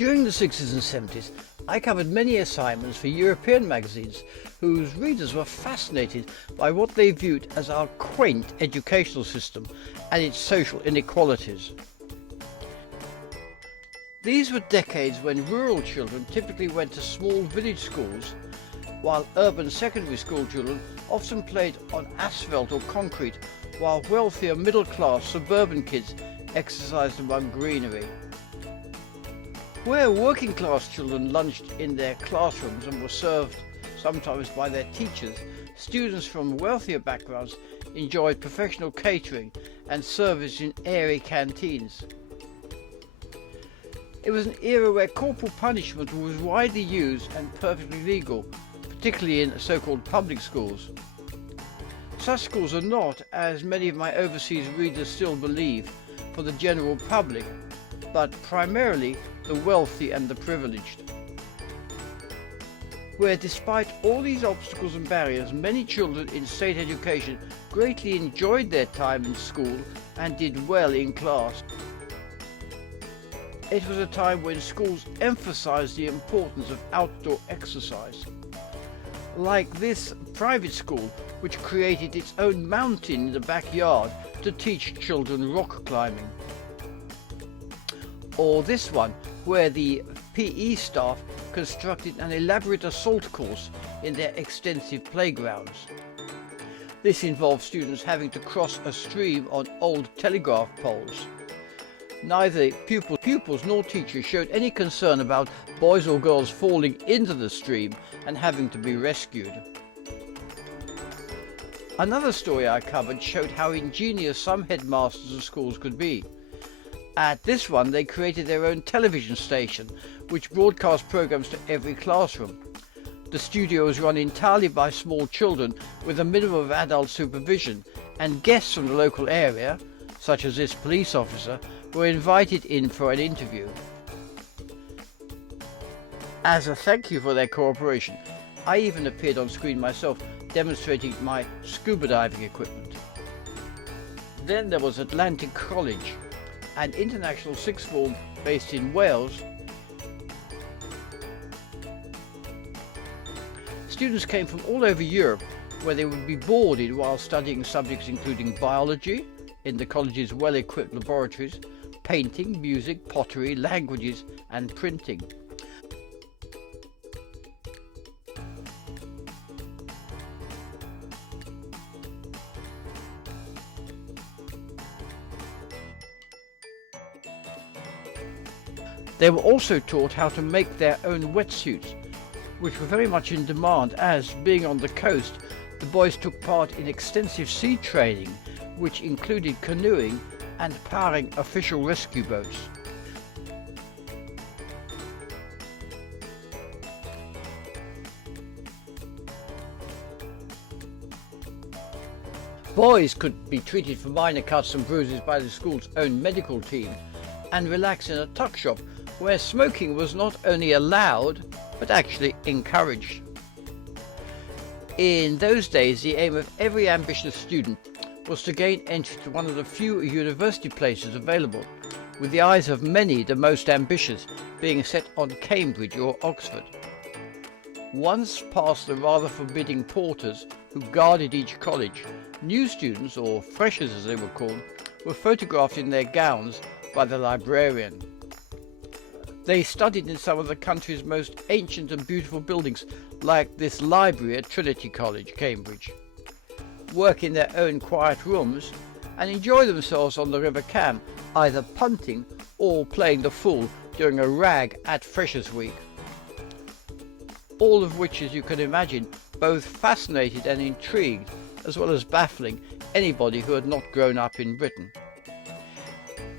During the 60s and 70s, I covered many assignments for European magazines whose readers were fascinated by what they viewed as our quaint educational system and its social inequalities. These were decades when rural children typically went to small village schools, while urban secondary school children often played on asphalt or concrete, while wealthier middle-class suburban kids exercised among greenery. Where working-class children lunched in their classrooms and were served sometimes by their teachers, students from wealthier backgrounds enjoyed professional catering and service in airy canteens. It was an era where corporal punishment was widely used and perfectly legal, particularly in so-called public schools. Such schools are not, as many of my overseas readers still believe, for the general public, but primarily the wealthy and the privileged. Where despite all these obstacles and barriers, many children in state education greatly enjoyed their time in school and did well in class. It was a time when schools emphasized the importance of outdoor exercise. Like this private school, which created its own mountain in the backyard to teach children rock climbing. Or this one, where the PE staff constructed an elaborate assault course in their extensive playgrounds. This involved students having to cross a stream on old telegraph poles. Neither pupils nor teachers showed any concern about boys or girls falling into the stream and having to be rescued. Another story I covered showed how ingenious some headmasters of schools could be. At this one, they created their own television station, which broadcast programs to every classroom. The studio was run entirely by small children with a minimum of adult supervision, and guests from the local area, such as this police officer, were invited in for an interview. As a thank you for their cooperation, I even appeared on screen myself, demonstrating my scuba diving equipment. Then there was Atlantic College, an international sixth form based in Wales. Students came from all over Europe, where they would be boarded while studying subjects including biology in the college's well-equipped laboratories, painting, music, pottery, languages and printing. They were also taught how to make their own wetsuits, which were very much in demand as, being on the coast, the boys took part in extensive sea training, which included canoeing and powering official rescue boats. Boys could be treated for minor cuts and bruises by the school's own medical team and relax in a tuck shop where smoking was not only allowed but actually encouraged. In those days, the aim of every ambitious student was to gain entry to one of the few university places available, with the eyes of many, the most ambitious, being set on Cambridge or Oxford. Once past the rather forbidding porters who guarded each college, new students, or freshers as they were called, were photographed in their gowns by the librarian. They studied in some of the country's most ancient and beautiful buildings, like this library at Trinity College, Cambridge, work in their own quiet rooms, and enjoy themselves on the River Cam, either punting or playing the fool during a rag at Freshers' Week. All of which, as you can imagine, both fascinated and intrigued, as well as baffling anybody who had not grown up in Britain.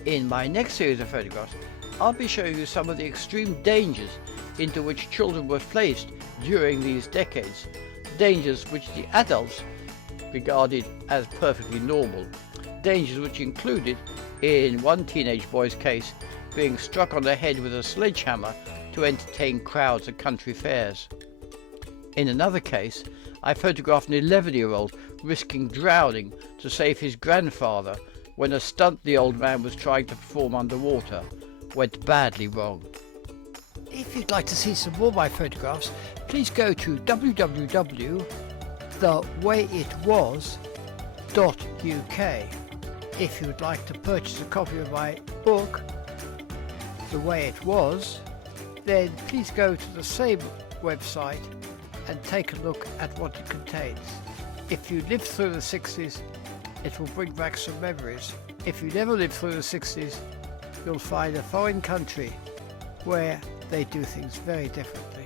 In my next series of photographs, I'll be showing you some of the extreme dangers into which children were placed during these decades, dangers which the adults regarded as perfectly normal, dangers which included, in one teenage boy's case, being struck on the head with a sledgehammer to entertain crowds at country fairs. In another case, I photographed an 11-year-old risking drowning to save his grandfather when a stunt the old man was trying to perform underwater went badly wrong. If you'd like to see some more of my photographs, please go to www.thewayitwas.uk. If you would like to purchase a copy of my book, The Way It Was, then please go to the same website and take a look at what it contains. If you lived through the 60s, it will bring back some memories. If you never lived through the 60s, you'll find a foreign country where they do things very differently.